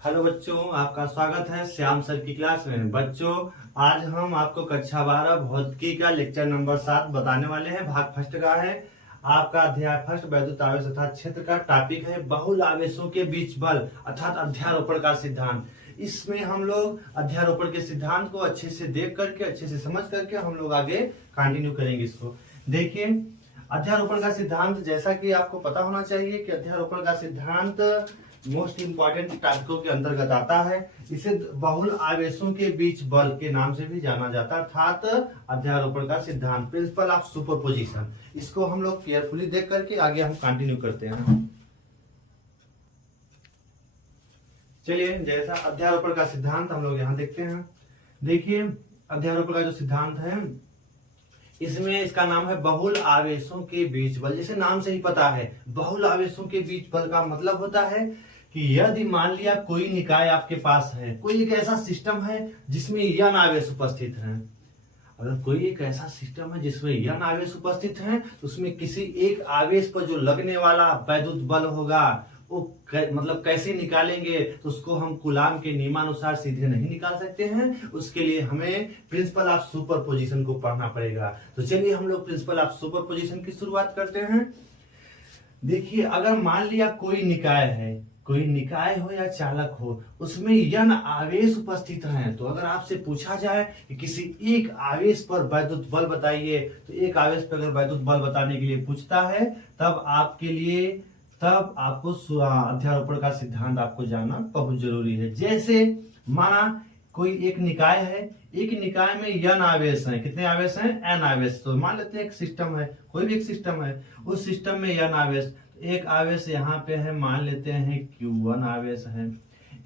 Hello बच्चों, आपका स्वागत है श्याम सर की क्लास में। बच्चों, आज हम आपको कक्षा 12 भौतिकी का लेक्चर नंबर 7 बताने वाले हैं। भाग फर्स्ट का है आपका अध्याय फर्स्ट वैद्युत आवेश अर्थात क्षेत्र का। टॉपिक है बहुल आवेशों के बीच बल अर्थात अध्यारोपण का सिद्धांत। इसमें हम लोग अध्यारोपण के सिद्धांत को अच्छे से देख करके, अच्छे से समझ करके हम लोग आगे कंटिन्यू करेंगे इसको। देखिए, अध्यारोपण का सिद्धांत, जैसा कि आपको पता होना चाहिए कि अध्यारोपण का सिद्धांत मोस्ट इंपॉर्टेंट टॉपिकों के अंतर्गत आता है। इसे बहुल आवेशों के बीच बल के नाम से भी जाना जाता है अर्थात अध्यारोपण का सिद्धांत, प्रिंसिपल ऑफ सुपरपोजिशन। इसको हम लोग केयरफुली देख करके आगे हम कंटिन्यू करते हैं। चलिए, जैसा अध्यारोपण का सिद्धांत हम लोग यहाँ देखते हैं। देखिए, अध्यारोपण का जो सिद्धांत है इसमें इसका नाम है बहुल आवेशों के बीच बल। जैसे नाम से ही पता है, बहुल आवेशों के बीच बल का मतलब होता है कि यदि मान लिया कोई निकाय आपके पास है, कोई एक ऐसा सिस्टम है जिसमें यन आवेश उपस्थित है। अगर कोई एक ऐसा सिस्टम है जिसमें यन आवेश उपस्थित है तो उसमें किसी एक आवेश पर जो लगने वाला वैद्युत बल होगा वो मतलब कैसे निकालेंगे, तो उसको हम कूलाम के नियमानुसार सीधे नहीं निकाल सकते हैं। उसके लिए हमें प्रिंसिपल ऑफ सुपरपोजिशन को पढ़ना पड़ेगा। तो चलिए हम लोग प्रिंसिपल ऑफ सुपरपोजिशन की शुरुआत करते हैं। देखिए, अगर मान लिया कोई निकाय है, कोई निकाय हो या चालक हो, उसमें यन आवेश उपस्थित हैं, तो अगर आपसे पूछा जाए कि किसी एक आवेश पर वैद्युत बल बताइए, तो एक आवेश पर अगर वैद्युत बल बताने के लिए पूछता है तब आपको अध्यारोपण का सिद्धांत आपको जानना बहुत जरूरी है। जैसे माना कोई एक निकाय है, एक निकाय में यन आवेश हैं। कितने आवेश हैं? एन आवेश। तो मान लेते हैं एक सिस्टम है, कोई भी एक सिस्टम है, उस सिस्टम में यन आवेश, एक आवेश यहाँ पे है, मान लेते हैं Q1 आवेश है।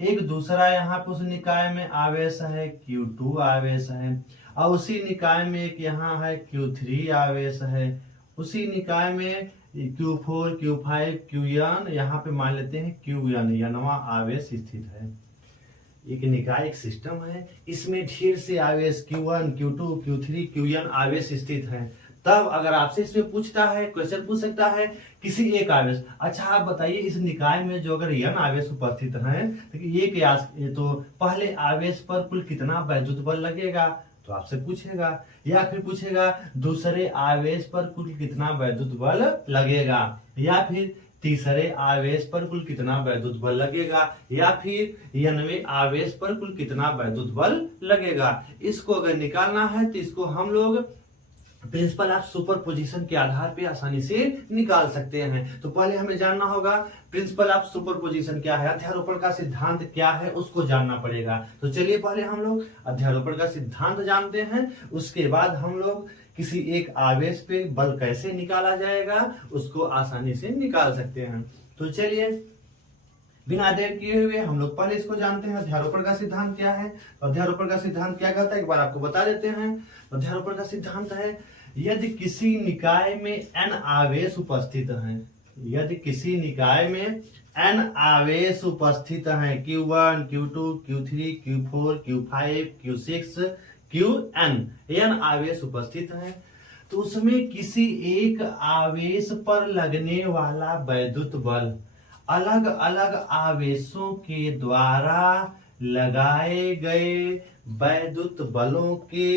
एक दूसरा यहाँ पे उस निकाय में आवेश है Q2 आवेश है, और उसी निकाय में एक यहाँ है Q3 आवेश है। उसी निकाय में Q4, Q5, Qn, यहाँ पे मान लेते हैं Qn, यनवा आवेश स्थित है। एक निकाय, एक सिस्टम है, इसमें ढेर से आवेश Q1, Q2, Q3, Qn आवेश स्थित है। तब अगर आपसे इसमें पूछता है, क्वेश्चन पूछ सकता है किसी एक आवेश, अच्छा आप बताइए इस निकाय में जो अगर यन आवेश उपस्थित है तो पहले आवेश पर कुल कितना वैद्युत बल लगेगा, तो आपसे पूछेगा। या फिर पूछेगा दूसरे आवेश पर कुल कितना वैद्युत बल लगेगा, या फिर तीसरे आवेश पर कुल कितना वैद्युत बल लगेगा, या फिर यनवे आवेश पर कुल कितना वैद्युत बल लगेगा। इसको अगर निकालना है तो इसको हम लोग प्रिंसिपल ऑफ सुपरपोजिशन के आधार पे आसानी से निकाल सकते हैं। तो पहले हमें जानना होगा प्रिंसिपल ऑफ सुपरपोजिशन क्या है, अध्यारोपण का सिद्धांत क्या है, उसको जानना पड़ेगा। तो चलिए पहले हम लोग अध्यारोपण का सिद्धांत जानते हैं, उसके बाद हम लोग किसी एक आवेश पे बल कैसे निकाला जाएगा उसको आसानी से निकाल सकते हैं। तो चलिए बिना देर किए हुए हम लोग पहले इसको जानते हैं, अध्यारोपण का सिद्धांत क्या है। अध्यारोपण का सिद्धांत क्या कहता है एक बार आपको बता देते हैं। अध्यारोपण का सिद्धांत है, यदि किसी निकाय में एन आवेश उपस्थित हैं, यदि किसी निकाय में एन आवेश उपस्थित हैं, Q1, Q2, Q3, Q4, Q5, Q6, Qn, N आवेश उपस्थित हैं, तो उसमें किसी एक आवेश पर लगने वाला वैद्युत बल अलग अलग आवेशों के द्वारा लगाए गए वैद्युत बलों के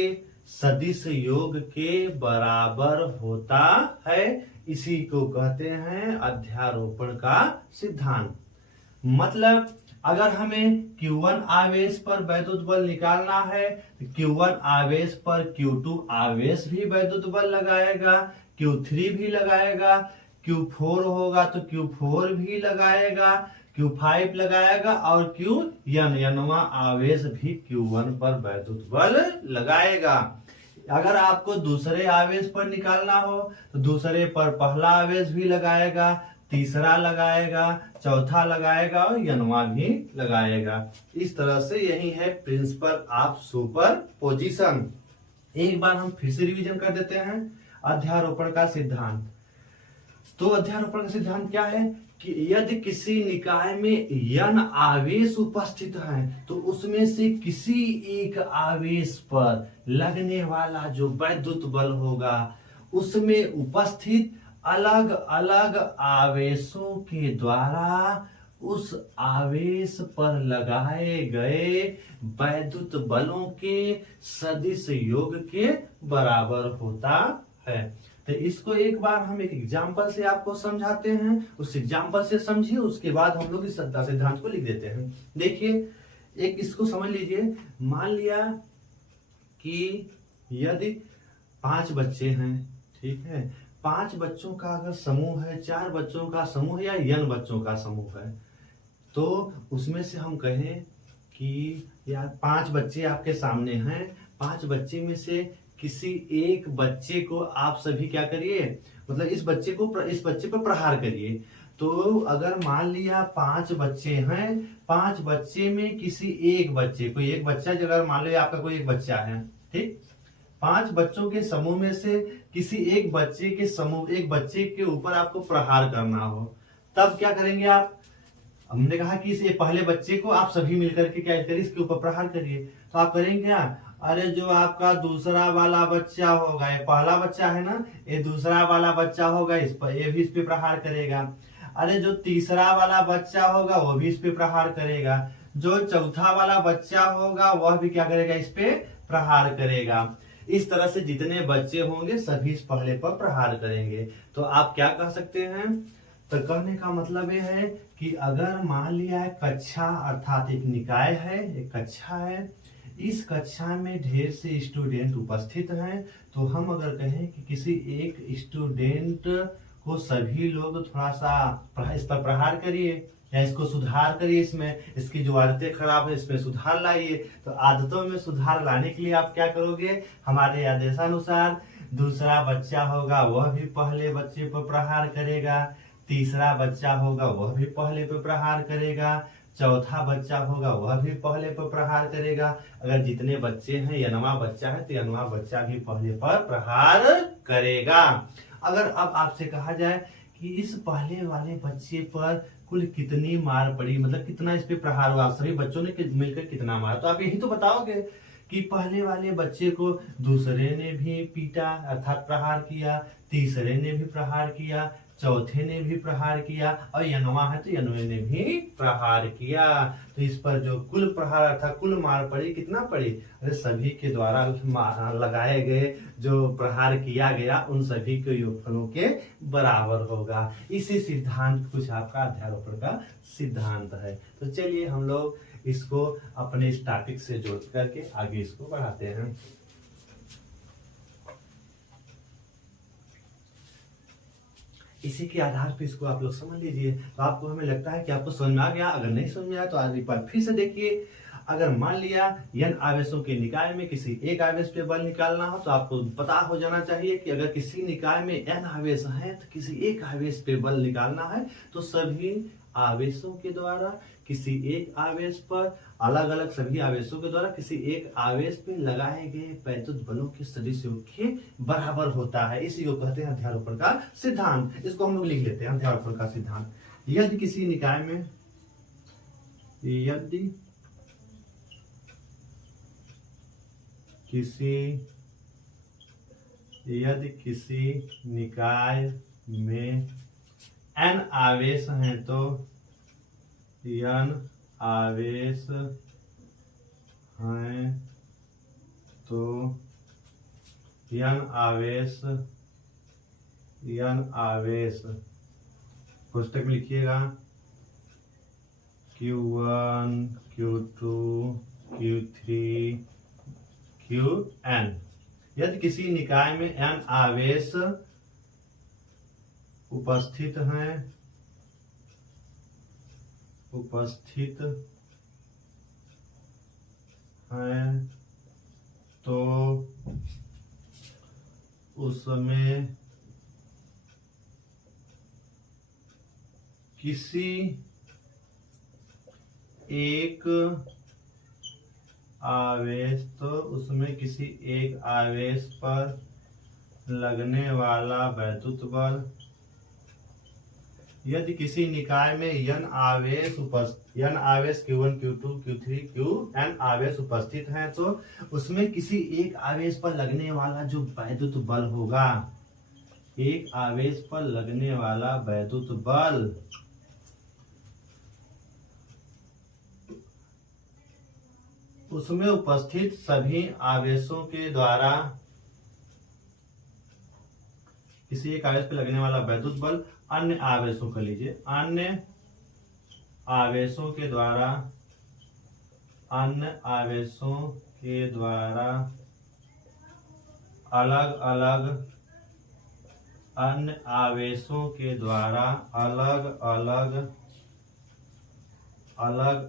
सदिश योग के बराबर होता है। इसी को कहते हैं अध्यारोपण का सिद्धांत। मतलब अगर हमें Q1 आवेश पर वैद्युत बल निकालना है तो Q1 आवेश पर Q2 आवेश भी वैद्युत बल लगाएगा, Q3 भी लगाएगा, Q4 होगा तो Q4 भी लगाएगा, Q5 लगाएगा, और यनवा आवेश भी Q1 पर वैद्युत बल लगाएगा। अगर आपको दूसरे आवेश पर निकालना हो तो दूसरे पर पहला आवेश भी लगाएगा, तीसरा लगाएगा, चौथा लगाएगा और यनवा भी लगाएगा। इस तरह से यही है प्रिंसिपल ऑफ सुपरपोजिशन। एक बार हम फिर से रिवीजन कर देते हैं अध्यारोपण का सिद्धांत। तो अध्यारोपण का सिद्धांत क्या है कि यदि किसी निकाय में यन आवेश उपस्थित है तो उसमें से किसी एक आवेश पर लगने वाला जो वैद्युत बल होगा उसमें उपस्थित अलग अलग आवेशों के द्वारा उस आवेश पर लगाए गए वैद्युत बलों के सदिश योग के बराबर होता है। तो इसको एक बार हम एक एग्जाम्पल से आपको समझाते हैं, उस एग्जाम्पल से समझिए, उसके बाद हम लोग इस सिद्धांत को लिख देते हैं। देखिए, एक इसको समझ लीजिए। मान लिया कि यदि 5 बच्चे हैं, ठीक है, 5 बच्चों का अगर समूह है, 4 बच्चों का समूह है या n बच्चों का समूह है, तो उसमें से हम कहें कि यार 5 बच्चे आपके सामने हैं, 5 बच्चे में से किसी एक बच्चे को आप सभी क्या करिए, मतलब इस बच्चे पर प्रहार करिए। तो अगर मान लिया 5 बच्चे हैं, 5 बच्चे में किसी एक बच्चे, कोई एक बच्चा, अगर मान लिया आपका कोई एक बच्चा है, ठीक, 5 बच्चों के समूह में से किसी एक बच्चे के ऊपर आपको प्रहार करना हो, तब क्या करेंगे आप? हमने कहा कि इस पहले बच्चे को आप सभी मिलकर के क्या करिए, इसके ऊपर प्रहार करिए। तो आप करेंगे क्या? अरे जो आपका दूसरा वाला बच्चा होगा, ये पहला बच्चा है ना, ये दूसरा वाला बच्चा होगा, इस पर ये भी इस पे प्रहार करेगा। अरे जो तीसरा वाला बच्चा होगा वो भी इस पे प्रहार करेगा। जो चौथा वाला बच्चा होगा वह भी क्या करेगा, इस पे प्रहार करेगा। इस तरह से जितने बच्चे होंगे सभी इस पहले पर प्रहार करेंगे। तो आप क्या कह सकते हैं? तो कहने का मतलब ये है कि अगर मान लिया है कक्षा, अर्थात एक निकाय है, एक कक्षा है, इस कक्षा में ढेर से स्टूडेंट उपस्थित हैं, तो हम अगर कहें कि किसी एक स्टूडेंट को सभी लोग थोड़ा सा इस पर प्रहार करिए या इसको सुधार करिए, इसमें इसकी जो आदतें खराब है इसमें सुधार लाइए। तो आदतों में सुधार लाने के लिए आप क्या करोगे? हमारे आदेशानुसार दूसरा बच्चा होगा वह भी पहले बच्चे पर प्रहार करेगा, तीसरा बच्चा होगा वह भी पहले पर प्रहार करेगा, चौथा बच्चा होगा वह भी पहले पर प्रहार करेगा। अगर जितने बच्चे हैं, यनवा बच्चा है तो यनवा बच्चा भी पहले पर प्रहार करेगा। अगर अब आपसे कहा जाए कि इस पहले वाले बच्चे पर कुल कितनी मार पड़ी, मतलब कितना इस पे प्रहार हुआ, सभी बच्चों ने मिलकर कितना मारा, तो आप यही तो बताओगे कि पहले वाले बच्चे को दूसरे ने भी पीटा अर्थात प्रहार किया, तीसरे ने भी प्रहार किया, चौथे ने भी प्रहार किया, और यनवा है तो यनवे ने भी प्रहार किया। तो इस पर जो कुल प्रहार अर्थात कुल मार पड़ी, कितना पड़ी? अरे सभी के द्वारा लगाए गए जो प्रहार किया गया उन सभी के योगफलों के बराबर होगा। इसी सिद्धांत कुछ आपका अध्यारोपण का सिद्धांत है। तो चलिए हम लोग इसको अपने इस टॉपिक से जोड़ करके आगे इसको बढ़ाते हैं। इसी के आधार पर इसको आप लोग समझ लीजिए। तो आपको, हमें लगता है कि आपको समझ में आ गया। अगर नहीं समझ में आया तो आज एक बार फिर से देखिए। अगर मान लिया n आवेशों के निकाय में किसी एक आवेश पे बल निकालना हो, तो आपको पता हो जाना चाहिए कि अगर किसी निकाय में n आवेश है तो किसी एक आवेश पे बल निकालना है, तो सभी आवेशों के द्वारा किसी एक आवेश पर अलग अलग सभी आवेशों के द्वारा किसी एक आवेश पे लगाए गए वैद्युत बलों के सदिश योग के बराबर होता है। इसी को कहते हैं अध्यारोपण का सिद्धांत। इसको हम लोग लिख लेते हैं, अध्यारोपण का सिद्धांत। यदि किसी निकाय में यदि किसी निकाय में n आवेश हैं तो n आवेश हैं तो n आवेश पुस्तक में लिखिएगा Q1 Q2 Q3 Qn। यदि किसी निकाय में n आवेश उपस्थित हैं तो उसमें किसी एक आवेश पर लगने वाला वैद्युत बल, यदि किसी निकाय में n आवेश Q1 Q2 Q3 Qn आवेश उपस्थित हैं तो उसमें किसी एक आवेश पर लगने वाला जो वैद्युत बल होगा, एक आवेश पर लगने वाला वैद्युत बल उसमें उपस्थित सभी आवेशों के द्वारा किसी एक आवेश पे लगने वाला वैद्युत बल अन्य आवेशों का लीजिए, अन्य आवेशों के द्वारा अलग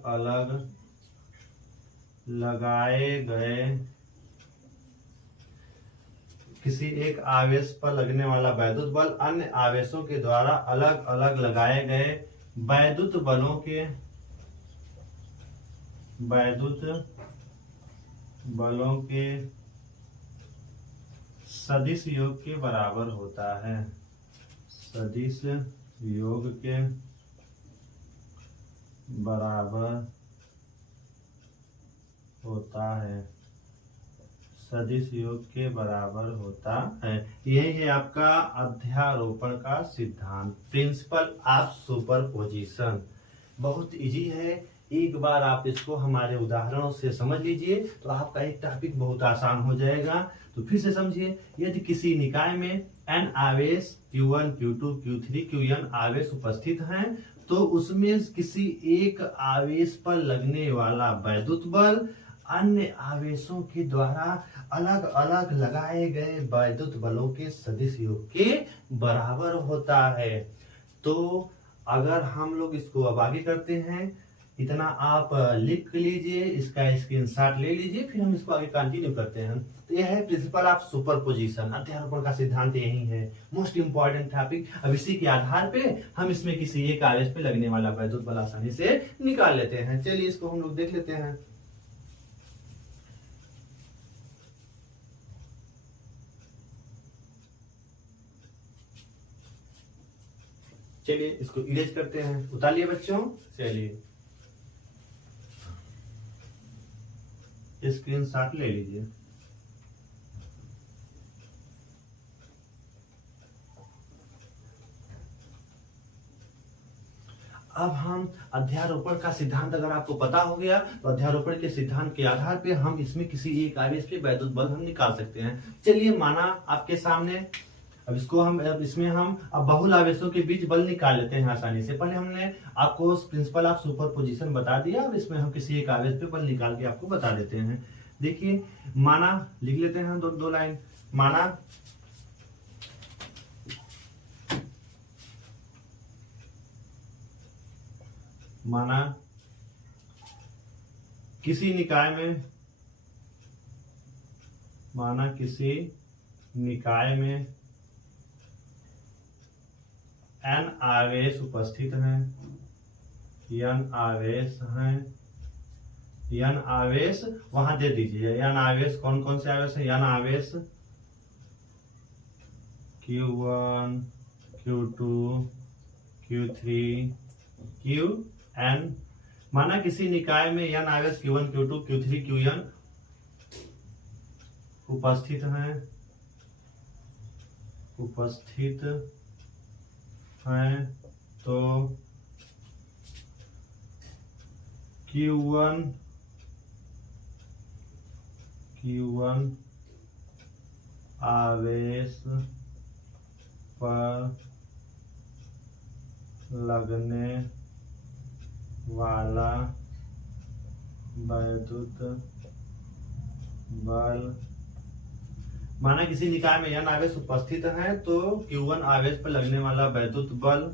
अलग लगाए गए किसी एक आवेश पर लगने वाला वैद्युत बल अन्य आवेशों के द्वारा अलग अलग लगाए गए वैद्युत बलों के सदिश योग के बराबर होता है। सदिश योग के बराबर होता है। सदिश योग के बराबर होता है। यही है आपका अध्यारोपण का सिद्धांत, प्रिंसिपल ऑफ सुपरपोजिशन। बहुत इजी है, एक बार आप इसको हमारे उदाहरणों से समझ लीजिए तो आपका एक टॉपिक बहुत आसान हो जाएगा। तो फिर से समझिए, यदि किसी निकाय में n आवेश Q1, Q2, Q3, Qn आवेश उपस्थित हैं तो उसमें किसी एक आवेश पर लगने वाला वैद्युत बल अन्य आवेशों के द्वारा अलग अलग लगाए गए वैद्युत बलों के सदिश योग के बराबर होता है। तो अगर हम लोग इसको अब आगे करते हैं, इतना आप लिख लीजिए, इसका स्क्रीनशॉट ले लीजिए, फिर हम इसको आगे कंटिन्यू करते हैं। तो यह है प्रिंसिपल ऑफ सुपरपोजिशन, अध्यारोपण का सिद्धांत यही है, मोस्ट इंपॉर्टेंट टॉपिक। अब इसी के आधार पे हम इसमें किसी एक आवेश पे लगने वाला वैद्युत बल आसानी से निकाल लेते हैं। चलिए इसको हम लोग देख लेते हैं। चलिए इसको इरेज करते हैं, उतारिए बच्चों। चलिए स्क्रीनशॉट ले लीजिए। अब हम अध्यारोपण का सिद्धांत अगर आपको पता हो गया तो अध्यारोपण के सिद्धांत के आधार पे हम इसमें किसी एक आवेश पे वैद्युत बल हम निकाल सकते हैं। चलिए माना आपके सामने, अब इसमें हम बहुल आवेशों के बीच बल निकाल लेते हैं आसानी से। पहले हमने आपको प्रिंसिपल ऑफ सुपरपोजिशन बता दिया, अब इसमें हम किसी एक आवेश पे बल निकाल के आपको बता देते हैं। देखिए माना, लिख लेते हैं दो लाइन। माना किसी निकाय में n आवेश उपस्थित हैं, n आवेश वहां दे दीजिए। n आवेश कौन कौन से आवेश है? n आवेश Q1, Q2, Q3, Qn। माना किसी निकाय में n आवेश Q1, Q2, Q3, Qn उपस्थित हैं तो Q1 आवेश पर लगने वाला वैद्युत बल। माना किसी निकाय में n आवेश उपस्थित हैं तो Q1 आवेश पर लगने वाला वैद्युत बल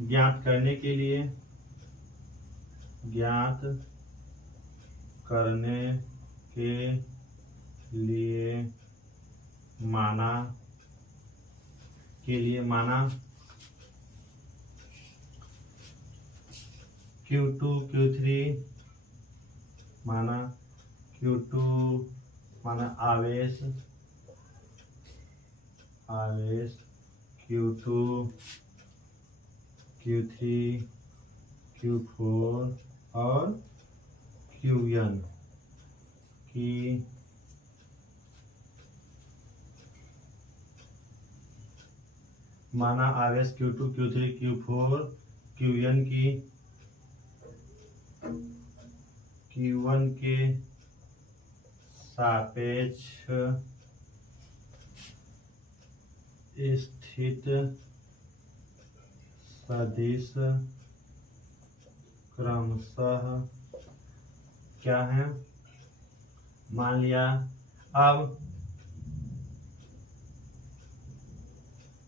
ज्ञात करने के लिए माना Q2, Q3, माना आवेश Q2, Q3, Q4 और Qn की माना आवेश Q2, Q3, Q4, Qn की Q1 के सापेक्ष स्थित सदिश क्रमशः क्या है, मान लिया। अब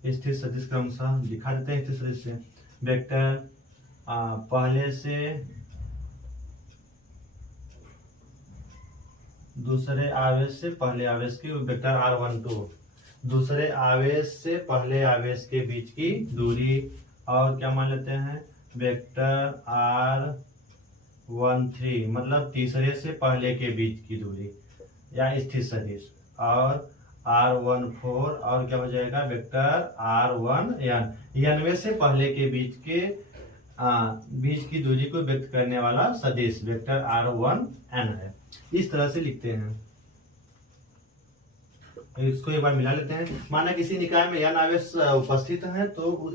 स्थित सदिश क्रमशः दिखा देते हैं। स्थित सदिश से वेक्टर पहले से दूसरे आवेश से पहले आवेश की वेक्टर r12, दूसरे आवेश से पहले आवेश के बीच की दूरी, और क्या मान लेते हैं वेक्टर r13 मतलब तीसरे से पहले के बीच की दूरी या स्थित सदिश, और r14 और क्या हो जाएगा वेक्टर r1n में से पहले के बीच की दूरी को व्यक्त करने वाला सदिश वेक्टर r1n है। इस तरह से लिखते हैं। इसको एक बार मिला लेते हैं। माना किसी निकाय में n आवेश उपस्थित है तो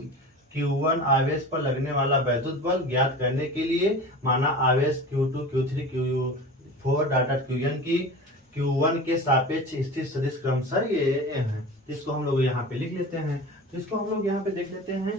Q1 आवेश पर लगने वाला वैद्युत बल ज्ञात करने के लिए माना आवेश Q2 Q3 Q4 data Qn की Q1 के सापेक्ष स्थित सदिश क्रमशः ये है। इसको हम लोग यहाँ पे लिख लेते हैं। तो इसको हम लोग यहाँ पे देख लेते हैं।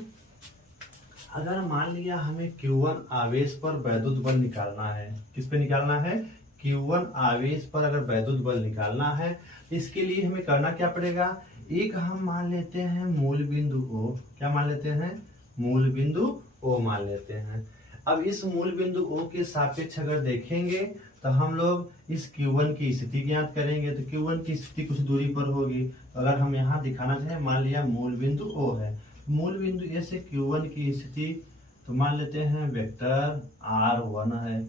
अगर मान लिया हमें Q1 आवेश पर वैद्युत बल निकालना है, किस पे निकालना है, Q1 आवेश पर अगर वैद्युत बल निकालना है, इसके लिए हमें करना क्या पड़ेगा, एक हम मान लेते हैं मूल बिंदु O, क्या मान लेते हैं, मूल बिंदु O मान लेते हैं। अब इस मूल बिंदु O के सापेक्ष अगर देखेंगे तो हम लोग इस Q1 की स्थिति ज्ञात करेंगे। तो Q1 की स्थिति कुछ दूरी पर होगी। तो अगर हम यहाँ दिखाना चाहें, मान लिया मूल बिंदु O है, मूल बिंदु A से Q1 की स्थिति तो मान लेते हैं वेक्टर r1 है।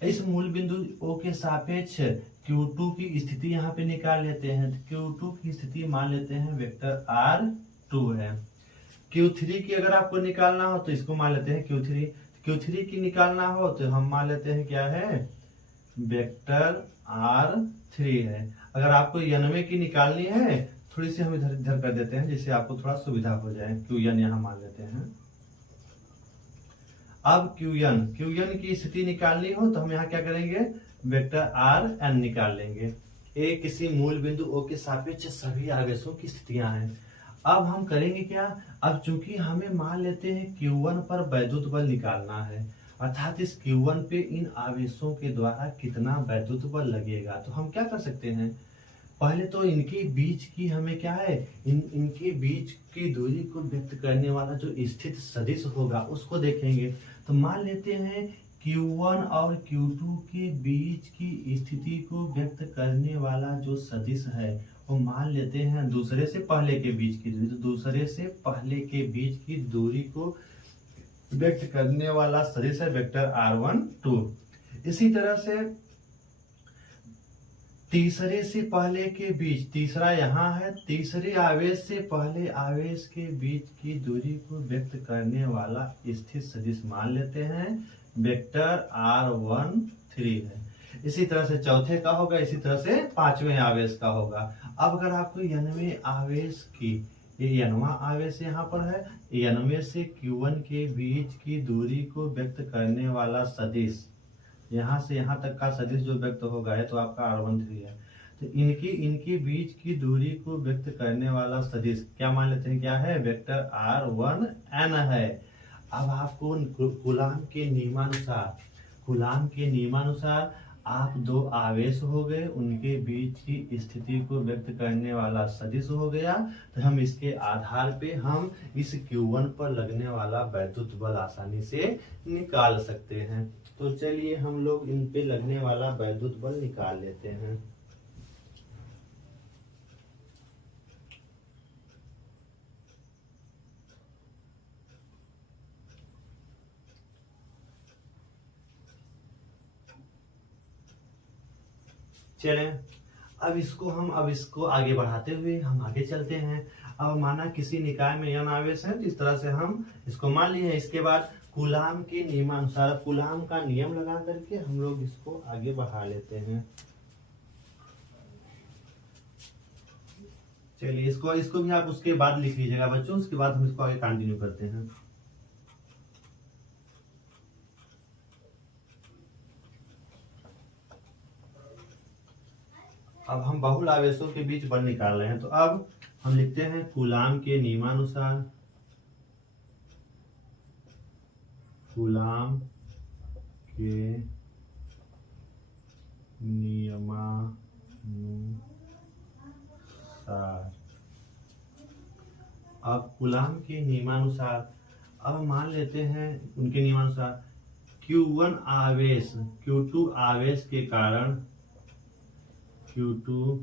इस मूल बिंदु O के सापेक्ष Q2 की स्थिति यहाँ पे निकाल लेते हैं। तो Q2 की स्थिति मान लेते हैं वेक्टर r2 है। Q3 की अगर आपको निकालना हो तो इसको मान लेते हैं Q3 की निकालना हो तो हम मान लेते हैं क्या है, वेक्टर r3 है। अगर आपको n की निकालनी है, थोड़ी सी हम इधर इधर कर देते हैं जिससे आपको थोड़ा सुविधा हो जाए। Qn यहाँ मान लेते हैं। अब Qn की स्थिति निकालनी हो तो हम यहाँ क्या करेंगे, वेक्टर Rn निकाल लेंगे। ए किसी मूल बिंदु O के सापेक्ष सभी आवेशों की स्थितियां हैं। अब हम करेंगे क्या, अब चूंकि हमें मान लेते हैं Q1 पर वैद्युत बल निकालना है, अर्थात इस Q1 पे इन आवेशों के द्वारा कितना वैद्युत बल लगेगा, तो हम क्या कर सकते हैं, पहले तो इनके बीच की हमें क्या है, इनके बीच की दूरी को व्यक्त करने वाला जो स्थित सदिश होगा उसको देखेंगे। तो मान लेते हैं Q1 और Q2 के बीच की स्थिति को व्यक्त करने वाला जो सदिश है वो मान लेते हैं दूसरे से पहले के बीच की दूरी। तो दूसरे से पहले के बीच की दूरी को व्यक्त करने वाला सदिश है वेक्टर r12। इसी तरह से तीसरे से पहले के बीच, तीसरा यहाँ है, तीसरे आवेश से पहले आवेश के बीच की दूरी को व्यक्त करने वाला स्थित सदिश मान लेते हैं वेक्टर r13 है। इसी तरह से चौथे का होगा, इसी तरह से पांचवें आवेश का होगा। अब अगर आपको nवें आवेश की, ये nवां आवेश यहाँ पर है, nवें से Q1 के बीच की दूरी को व्यक्त करने वाला सदिश, यहाँ से यहाँ तक का सदिश जो व्यक्त होगा है तो आपका r13 है। तो इनके बीच की दूरी को व्यक्त करने वाला सदिश क्या मान लेते हैं, क्या है, वेक्टर r1n है। अब आपको कूलाम के नियमानुसार आप दो आवेश हो गए, उनके बीच की स्थिति को व्यक्त करने वाला सदिश हो गया। तो हम इसके आधार पे हम इस Q1 पर लगने वाला वैद्युत बल आसानी से निकाल सकते हैं। तो चलिए हम लोग इन पे लगने वाला वैद्युत बल निकाल लेते हैं। चलें, अब इसको आगे बढ़ाते हुए हम आगे चलते हैं। अब माना किसी निकाय में n आवेश है तो इस तरह से हम इसको मान लिए। इसके बाद कूलाम के नियमानुसार, कूलाम का नियम लगा करके हम लोग इसको आगे बढ़ा लेते हैं। चलिए इसको भी आप उसके बाद लिख लीजिएगा बच्चों, उसके बाद हम इसको आगे कंटिन्यू करते हैं। अब हम बहुल आवेशों के बीच बल निकाल रहे हैं, तो अब हम लिखते हैं कूलाम के नियमानुसार, कूलाम के नियमानुसार। अब कूलाम के नियमानुसार अब मान लेते हैं उनके नियमानुसार Q1 आवेश Q2 आवेश के कारण, Q2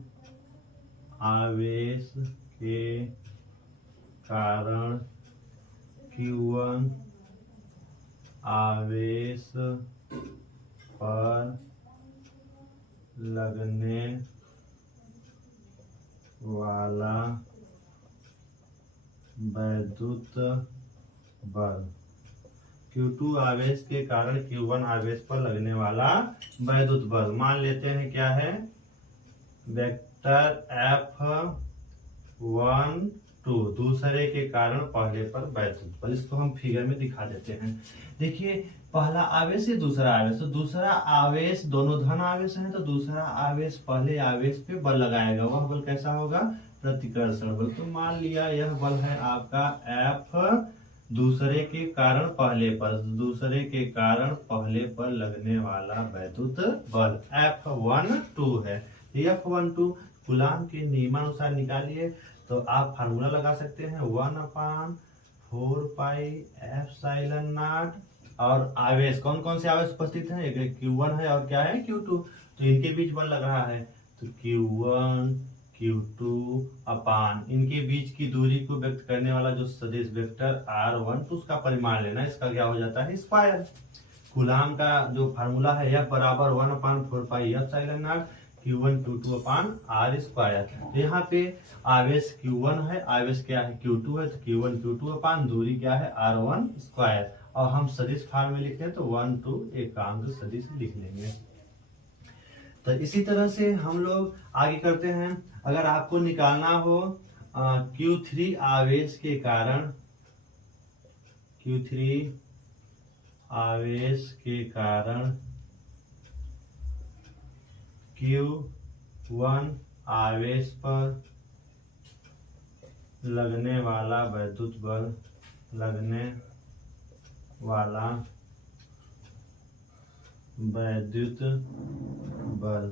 आवेश के कारण Q1 आवेश पर लगने वाला वैद्युत बल, Q2 आवेश के कारण Q1 आवेश पर लगने वाला वैद्युत बल मान लेते हैं क्या है, वेक्टर F1 2, दूसरे के कारण पहले पर वैद्युत बल। इसको हम फिगर में दिखा देते हैं। देखिए पहला आवेश है दूसरा आवेश, तो दूसरा आवेश दोनों धन आवेश हैं, तो दूसरा आवेश पहले आवेश पे बल लगाएगा। वह बल कैसा होगा, प्रतिकर्षण बल। तो मान लिया यह बल है आपका F दूसरे के कारण पहले पर, दूसरे के कारण पहले पर लगने वाला वैद्युत बल F1 2 है। F1 2 कूलाम के नियमानुसार निकालिए, तो आप फार्मूला लगा सकते हैं 1/4 पाई एप्सिलॉन नॉट। और आवेश कौन कौन से आवेश उपस्थित हैं, एक Q1 है और क्या है Q2, तो इनके बीच बल लग रहा है, तो Q1 Q2 अपान इनके बीच की दूरी को व्यक्त करने वाला जो सदिश वेक्टर R1, तो उसका परिमाण लेना, इसका क्या हो जाता है स्क्वायर। कूलाम का जो फार्मूला है F बराबर 1/4 pi epsilon not Q1 Q2 upon R square. तो यहाँ पे आवेश Q1 है, आवेश क्या है Q2 है, तो Q1 Q2 अपान दूरी क्या है R1 स्क्वायर। और हम सदिश फॉर्म में लिखते हैं तो 1 2 एकांक सदिश लिख लेंगे। तो इसी तरह से हम लोग आगे करते हैं। अगर आपको निकालना हो Q3 आवेश के कारण, Q3 आवेश के कारण Q1 आवेश पर लगने वाला वैद्युत बल, लगने वाला वैद्युत बल,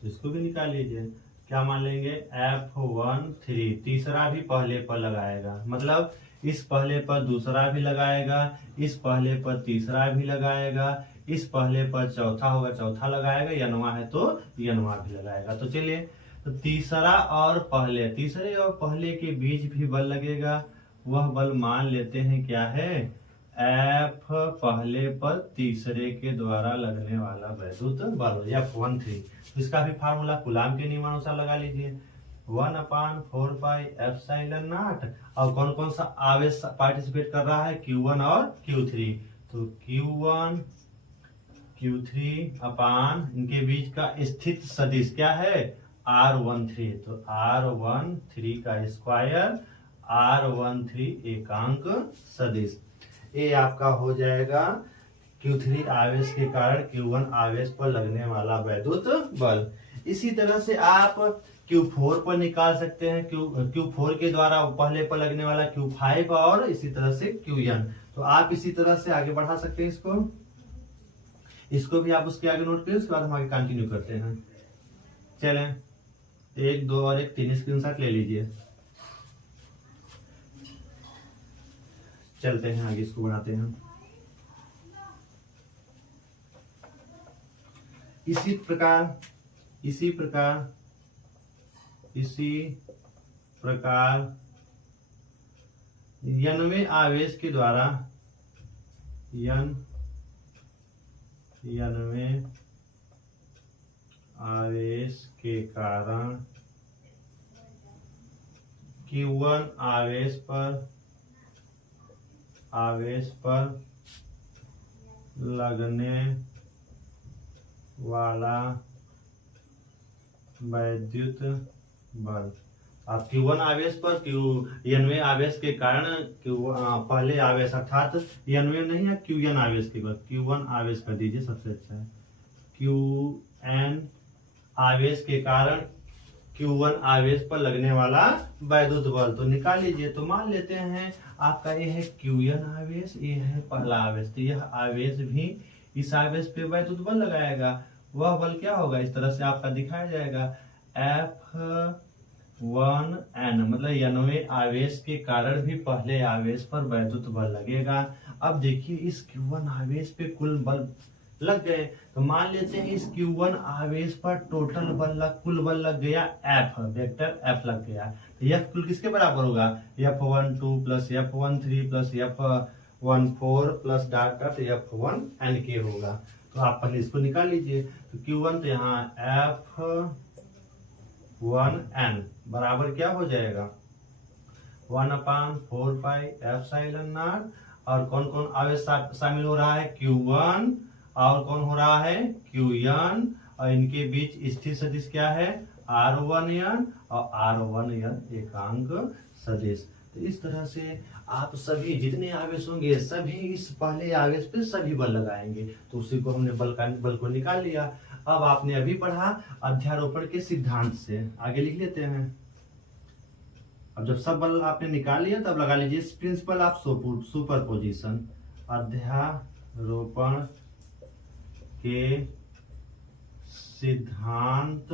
तो इसको भी निकाल लीजिए। क्या मान लेंगे F1 3, तीसरा भी पहले पर लगाएगा, मतलब इस पहले पर दूसरा भी लगाएगा, इस पहले पर तीसरा भी लगाएगा, इस पहले पर चौथा होगा चौथा लगाएगा, यनवा है तो यनवा भी लगाएगा। तो चलिए, तो तीसरा और पहले, तीसरे और पहले के बीच भी बल लगेगा। वह बल मान लेते हैं क्या है, F पहले पर तीसरे के द्वारा लगने वाला वैद्युत बल F1 3। इसका भी फार्मूला कूलाम के नियमानुसार लगा लीजिए 1/4 पाई एप्सिलॉन नॉट। और कौन कौन सा आवेश पार्टिसिपेट कर रहा है, Q1 और Q3, तो Q1 Q3 अपान इनके बीच का स्थित सदिश क्या है R13, तो R13 का स्क्वायर, R13 एकांक सदिश। ये आपका हो जाएगा Q3 आवेश के कारण Q1 आवेश पर लगने वाला वैद्युत बल। इसी तरह से आप Q4 पर निकाल सकते हैं, Q4 के द्वारा पहले पर लगने वाला Q5 और इसी तरह से Qn। तो आप इसी तरह से आगे बढ़ा सकते हैं इसको भी आप उसके आगे नोट करिए, उसके बाद हम आगे कंटिन्यू करते हैं। चलें, 1 2 और 1 3 स्क्रीनशॉट ले लीजिए। चलते हैं आगे, इसको बढ़ाते हैं। इसी प्रकार 99 आवेश के द्वारा 99 आवेश के कारण Q1 आवेश पर लगने वाला वैद्युत बल। अब Q1 आवेश पर 99 आवेश के कारण पहले आवेश अर्थात 99 नहीं है Qn आवेश के बाद Q1 आवेश कर दीजिए, सबसे अच्छा है। Qn आवेश के कारण Q1 आवेश पर लगने वाला वैद्युत बल तो निकाल लीजिए। तो मान लेते हैं आपका ये है Qn आवेश, ये है पहला आवेश, तो यह आवेश भी इस आवेश पे वैद्युत बल लगाएगा। वह बल क्या होगा, इस तरह से आपका दिखाया जाएगा F1n, मतलब n वें आवेश के कारण भी पहले आवेश पर वैद्युत बल लगेगा। अब देखिए इस Q1 आवेश पे कुल बल लग गए, तो मान लेते हैं इस Q1 आवेश पर टोटल कुल बल लग गया F, वेक्टर F लग गया। तो F कुल किसके बराबर होगा, F12 plus F13 plus F14 plus dot dot F1n के होगा। तो आप पहले इसको निकाल लीजिए। तो Q1 तो यहाँ F1n बराबर क्या हो जाएगा 1/4 पाई एप्सिलॉन नॉट, और कौन कौन आवेश शामिल हो रहा है, Q1 और कौन हो रहा है Qn, और इनके बीच स्थिर सदिश क्या है R1n और R1n एकांक सदिश। तो इस तरह से आप सभी जितने आवेश होंगे सभी इस पहले आवेश पे सभी बल लगाएंगे। तो उसी को हमने बल को निकाल लिया। अब आपने अभी पढ़ा अध्यारोपण के सिद्धांत से, आगे लिख लेते हैं। अब जब सब बल आपने निकाल लिया तब लगा लीजिए प्रिंसिपल ऑफ सुपरपोजिशन, अध्यारोपण के सिद्धांत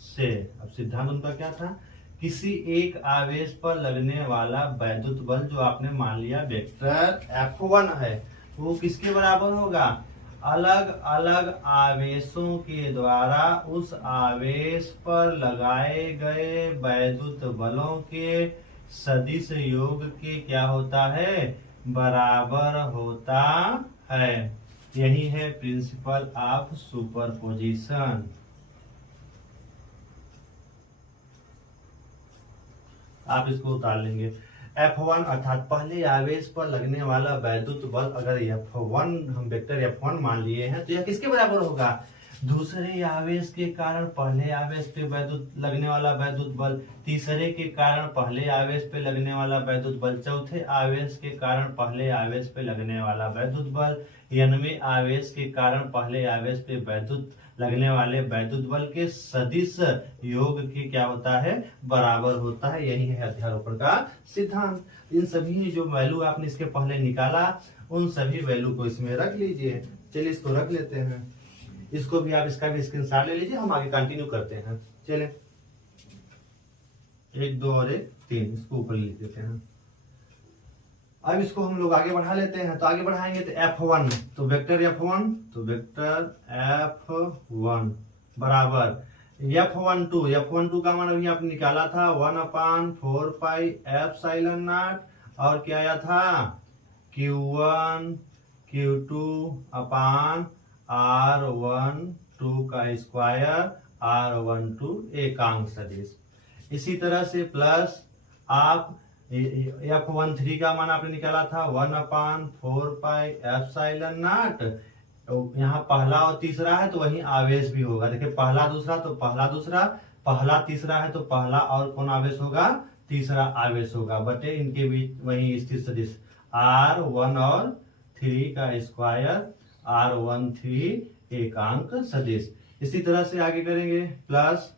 से। अब सिद्धांत उनका क्या था, किसी एक आवेश पर लगने वाला वैद्युत बल जो आपने मान लिया वेक्टर F1 है, वो किसके बराबर होगा, अलग अलग आवेशों के द्वारा उस आवेश पर लगाए गए वैद्युत बलों के सदिश योग के क्या होता है, बराबर होता है। यही है प्रिंसिपल ऑफ सुपरपोजिशन। आप इसको उतार लेंगे। F1 अर्थात पहले आवेश पर लगने वाला वैद्युत बल अगर F1 हम वेक्टर F1 मान लिए हैं तो यह किसके बराबर होगा, दूसरे आवेश के कारण पहले आवेश पे वैद्युत लगने वाला वैद्युत बल, तीसरे के कारण पहले आवेश पे लगने वाला वैद्युत बल, चौथे आवेश के कारण पहले आवेश पे लगने वाला वैद्युत बल, n वें आवेश के कारण पहले आवेश पे वैद्युत लगने वाले वैद्युत बल के सदिश योग के क्या होता है, बराबर होता है। यही है अध्यारोपण का सिद्धांत। इन सभी जो वैल्यू आपने इसके पहले निकाला उन सभी वैल्यू को इसमें रख लीजिए। चलिए इसको रख लेते हैं, इसको भी आप इसका भी स्क्रीनशॉट ले लीजिए, हम आगे कंटिन्यू करते हैं। चले 1 2 और 1 3 इसको ऊपर लिख देते हैं। अब इसको हम लोग आगे बढ़ा लेते हैं। तो आगे बढ़ाएंगे तो F1, तो वेक्टर F1, तो वेक्टर F1 बराबर F12 का मान अभी आपने निकाला था 1/4 पाई एप्सिलॉन नॉट, और क्या आया था Q1 Q2 अपान R12 का स्क्वायर R12 एकांक सदिश। इसी तरह से प्लस आप F13 का मान आपने निकाला था 1/4 पाई एप्सिलॉन नॉट। यहाँ पहला और तीसरा है तो वही आवेश भी होगा। देखिए पहला दूसरा तो पहला दूसरा, पहला तीसरा है तो पहला और कौन आवेश होगा, तीसरा आवेश होगा, बटे इनके बीच वही स्थिर सदिश R1 और 3 का स्क्वायर R13 एकांक सदिश। इसी तरह से आगे करेंगे plus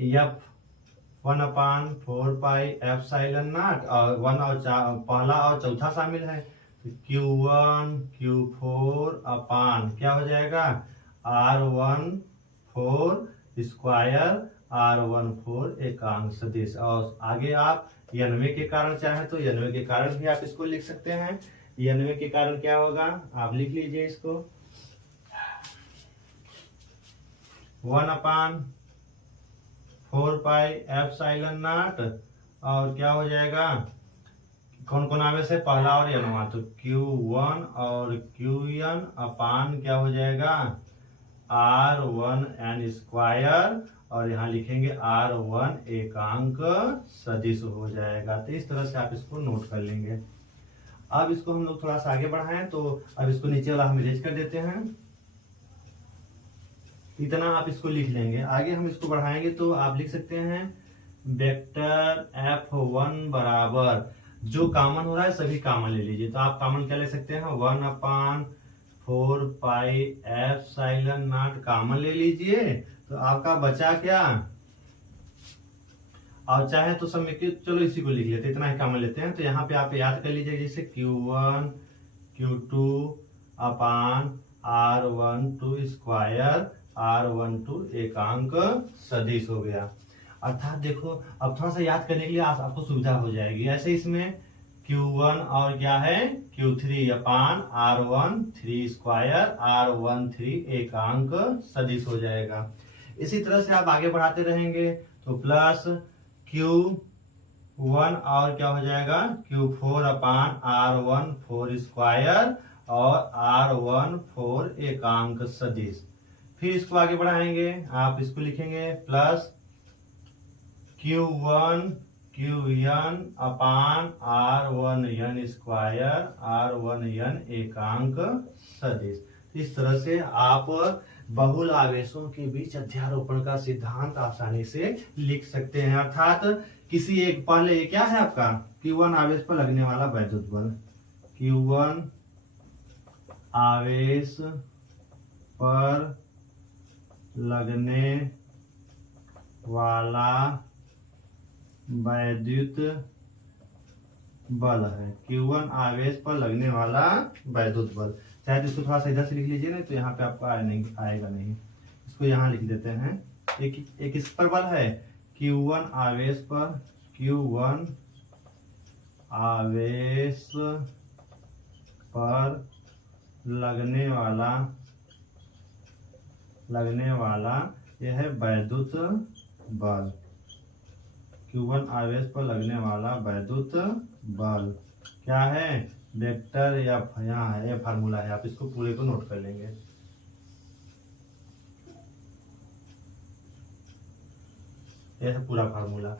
F1/4 pi epsilon not, और 1 और पहला और चौथा शामिल है तो Q1 Q4 अपान क्या हो जाएगा R14 स्क्वायर R14 एकांक सदिश। और आगे आप n वें के कारण चाहे तो n वें के कारण भी आप इसको लिख सकते हैं। n वें के कारण क्या होगा, आप लिख लीजिए इसको 1/4 पाई एप्सिलॉन नॉट, और क्या हो जाएगा, कौन कौन आवेश है, पहला और n तो Q1 और Qn अपान क्या हो जाएगा R1n स्क्वायर, और यहाँ लिखेंगे R1 एकांक सदिश हो जाएगा। तो इस तरह से आप इसको नोट कर लेंगे। अब इसको हम लोग थोड़ा सा आगे बढ़ाएं तो अब इसको नीचे वाला हम इरेज कर देते हैं। इतना आप इसको लिख लेंगे। आगे हम इसको बढ़ाएंगे तो आप लिख सकते हैं वेक्टर F1 बराबर, जो कॉमन हो रहा है सभी कॉमन ले लीजिए। तो आप कॉमन क्या ले सकते हैं 1/4 4 पाई एप्सिलॉन नॉट कॉमन ले लीजिए, तो आपका बचा क्या, और चाहे तो सब में चलो इसी को लिख लेते हैं, इतना ही कॉमन लेते हैं। तो यहाँ पे आप याद कर लीजिए जैसे Q1 Q2 अपान R12 स्क्वायर R12 एकांक सदिश हो गया। अर्थात देखो अब थोड़ा सा याद करने के लिए आपको सुविधा हो जाएगी। ऐसे इसमें Q1 और क्या है Q3 अपान R13 स्क्वायर R13 एकांक सदिश हो जाएगा। इसी तरह से आप आगे बढ़ाते रहेंगे तो प्लस Q1 और क्या हो जाएगा Q4 अपान R14 स्क्वायर और R14 एकांक सदिश। फिर इसको आगे बढ़ाएंगे, आप इसको लिखेंगे प्लस Q1 Qn अपान R1n स्क्वायर R1n एकांक सदिश। इस तरह से आप बहुल आवेशों के बीच अध्यारोपण का सिद्धांत आसानी से लिख सकते हैं। अर्थात किसी एक पहले क्या है आपका Q1 आवेश पर लगने वाला वैद्युत बल, Q1 आवेश पर लगने वाला वैद्युत बल है, Q1 आवेश पर लगने वाला वैद्युत बल। शायद इसको थोड़ा सा इधर से लिख लीजिए ना, तो यहाँ पे आपको आएगा नहीं, इसको यहाँ लिख देते हैं। एक इस पर बल है Q1 आवेश पर, Q1 आवेश पर लगने वाला यह है वैद्युत बल, Q1 आवेश पर लगने वाला वैद्युत बल क्या है वेक्टर या यहाँ है, ये फार्मूला है, आप इसको पूरे को नोट कर लेंगे। यह है पूरा फार्मूला।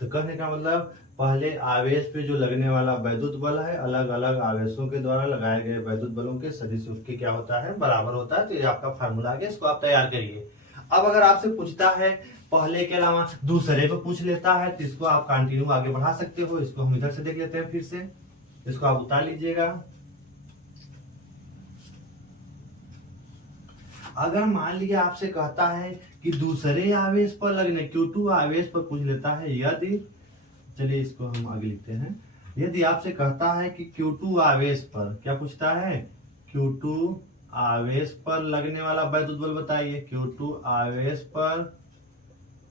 तो कहने का मतलब पहले आवेश पे जो लगने वाला वैद्युत बल है अलग अलग आवेशों के द्वारा लगाए गए वैद्युत बलों के सदिश के क्या होता है बराबर होता है। तो ये आपका फार्मूला है, इसको आप तैयार करिए। अब अगर आपसे पूछता है पहले के अलावा दूसरे पे पूछ लेता है तो इसको आप कंटिन्यू आगे बढ़ा सकते हो। इसको हम इधर से देख लेते हैं, फिर से इसको आप उतार लीजिएगा। अगर मान लिया आपसे कहता है कि दूसरे आवेश पर लगने Q2 आवेश पर पूछ लेता है, यदि चलिए इसको हम आगे लिखते हैं। यदि आपसे कहता है कि Q2 आवेश पर क्या पूछता है, Q2 आवेश पर लगने वाला वैद्युत बल बताइए। Q2 आवेश पर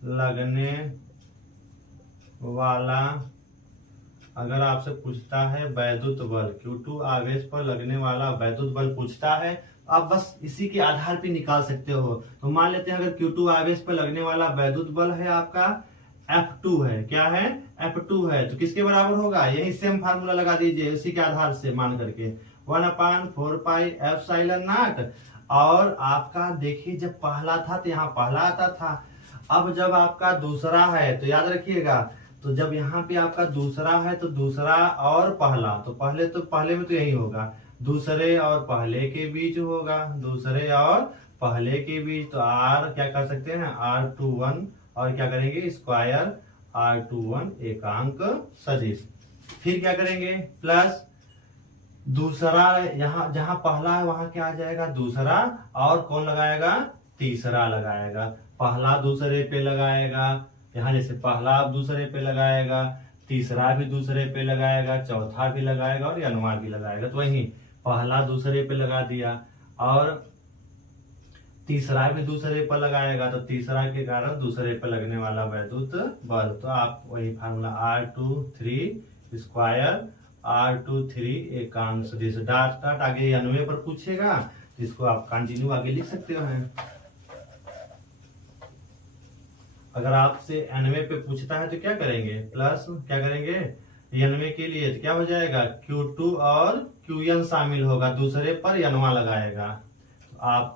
लगने वाला अगर आपसे पूछता है वैद्युत बल, Q2 आवेश पर लगने वाला वैद्युत बल पूछता है, आप बस इसी के आधार पे निकाल सकते हो। तो मान लेते हैं अगर Q2 आवेश पर लगने वाला वैद्युत बल है आपका F2 है, क्या है F2 है, तो किसके बराबर होगा, यही सेम फार्मूला लगा दीजिए इसी के आधार से मान करके 1/4 पाई एप्सिलॉन नॉट। और आपका देखिए जब पहला था तो यहाँ पहला आता था, अब जब आपका दूसरा है तो याद रखिएगा, तो जब यहाँ पे आपका दूसरा है तो दूसरा और पहला, तो पहले में तो यही होगा, दूसरे और पहले के बीच होगा, दूसरे और पहले के बीच। तो R क्या कर सकते हैं R21 और क्या करेंगे स्क्वायर R21 एकांक सदिश। फिर क्या करेंगे प्लस दूसरा, यहाँ जहां पहला है वहां क्या आ जाएगा दूसरा, और कौन लगाएगा तीसरा लगाएगा, पहला दूसरे पे लगाएगा, यहाँ जैसे पहला दूसरे पे लगाएगा, तीसरा भी दूसरे पे लगाएगा, चौथा भी लगाएगा और अनवा भी लगाएगा। तो वही पहला दूसरे पे लगा दिया और तीसरा भी दूसरे पर लगाएगा, तो तीसरा के कारण दूसरे पर लगने वाला वैद्युत बल। तो आप वही फार्मूला R23 स्क्वायर R23 एकांक सदिश डॉट आगे अन्वय पर पूछेगा, तो इसको आप कंटिन्यू आगे लिख सकते हैं। अगर आपसे अन्वय पे पूछता है तो क्या करेंगे प्लस क्या करेंगे अन्वय के लिए तो क्या हो जाएगा Q2 और Qn शामिल होगा, दूसरे पर अन्वा लगाएगा, तो आप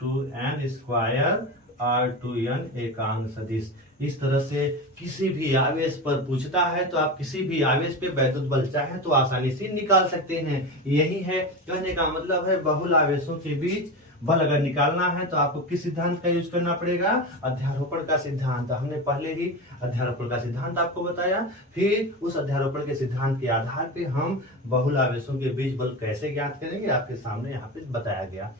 R2n स्क्वायर R2n एकांक सदिश। इस तरह से किसी भी आवेश पर पूछता है तो आप किसी भी आवेश पे वैद्युत बल चाहे तो आसानी से निकाल सकते हैं। यही है कहने का मतलब है बहुल आवेशों के बीच बल अगर निकालना है तो आपको किस सिद्धांत का यूज करना पड़ेगा, अध्यारोपण का सिद्धांत। हमने पहले ही अध्यारोपण का सिद्धांत आपको बताया, फिर उस अध्यारोपण के सिद्धांत के आधार पे हम बहुल आवेशों के बीच बल कैसे ज्ञात करेंगे आपके सामने यहाँ पे बताया गया।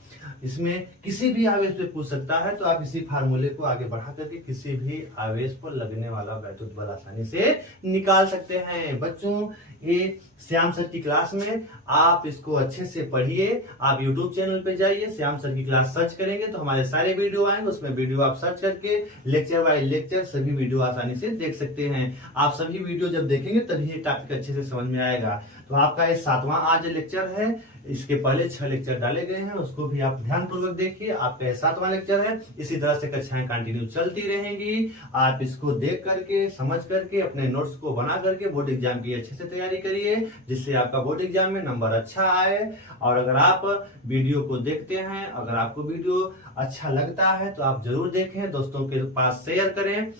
इसमें किसी भी आवेश पे पूछ सकता है, तो आप इसी फार्मूले को आगे बढ़ा करके किसी भी आवेश पर लगने वाला वैद्युत बल आसानी से निकाल सकते हैं। बच्चों, ये श्याम सर की क्लास में आप इसको अच्छे से पढ़िए। आप YouTube चैनल पे जाइए, श्याम सर की क्लास सर्च करेंगे तो हमारे सारे वीडियो आएंगे, उसमें वीडियो आप सर्च करके लेक्चर बाय लेक्चर सभी वीडियो आसानी से देख सकते हैं। आप सभी वीडियो जब देखेंगे तभी ये टॉपिक अच्छे से समझ में आएगा। तो आपका ये 7वां आज लेक्चर है, इसके पहले 6 लेक्चर डाले गए हैं, उसको भी आप ध्यान पूर्वक देखिए। आपका ये 7वां लेक्चर है, इसी तरह से कक्षाएं कंटिन्यू चलती रहेंगी। आप इसको देख करके, समझ करके, अपने नोट्स को बना करके बोर्ड एग्जाम की अच्छे से तैयारी करिए, जिससे आपका बोर्ड एग्जाम में नंबर अच्छा आए। और अगर आप वीडियो को देखते हैं, अगर आपको वीडियो अच्छा लगता है तो आप जरूर देखें, दोस्तों के पास शेयर करें,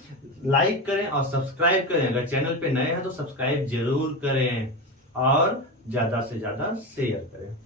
लाइक करें और सब्सक्राइब करें। अगर चैनल पे नए हैं तो सब्सक्राइब जरूर करें और ज्यादा से ज्यादा शेयर करें।